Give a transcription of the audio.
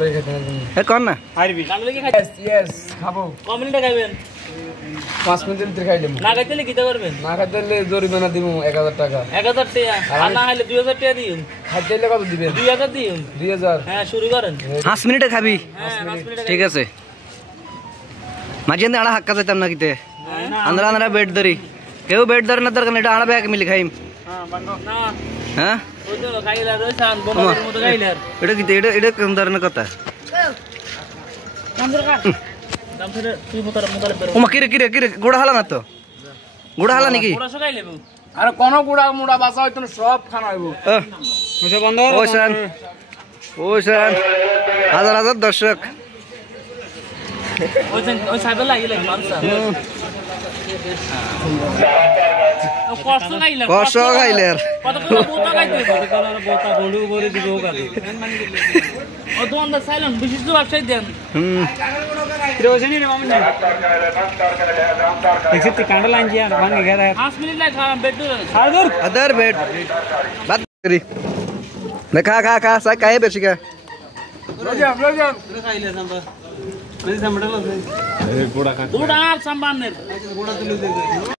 লই খেতে না এ কর না হারবি লাগলে কি খাইতে ইয়েস খাবো কম মিনিটে খাইবেন 5 মিনিটের ভিতরে খাইলাম না খাইতে কি করবেন না খাইতে জরিমানা দিব 1000 টাকা 1000 টাকা আর না খাইলে 2000 টাকা দিন খাইতে কত দিবেন 2000 দিন 2000 হ্যাঁ শুরু করেন 5 মিনিটে খাবি হ্যাঁ 5 মিনিটে ঠিক আছে মাঝে আড়া হাক্কা যাইতাম না কিতে আন্দ্রা আন্দ্রা বেড ধরি কেউ বেড ধরে না দরকার এটা আড়া ব্যাগ মিলি খাইম হ্যাঁ বান্ধব না হ্যাঁ ওই তো খাইলা রইছান বোমার মতো খাইলার এটা কিতে এটা কোন ধরনের কথা কাম দরকার দাম ফেরে তুই মোতালে বের ওমা কিরে কিরে কিরে গোড়া হালা না তো গোড়া হালা নাকি পুরা সকাই লেবু আর কোন গুড়া মুড়া বাসা হইতো না সব খানা হইব হইছে বন্ধ ওই শান হাজার হাজার দর্শক ওই সাইবে লাগিলে মানসা কষ্ট খাইলা কষ্ট খাইলে আর কত করে বোতা খাইতে বোতা বলু করে দিব গালি ও দোকানদার সাইলেন বিশেষ ব্যবসায়ী দেন রে ওজনি রে মামনি দেখছিস কান্ডা লাইন জিয়া ভাঙে গেরা 5 মিনিট লাগে বেড ছাড় দূর আদার বেড বাদ করি দেখা খা খা সাই কাহে বেশি কা লজাম খাইলে সাম্বা এই সামড়া লছে গোড়া আর সাম্বানের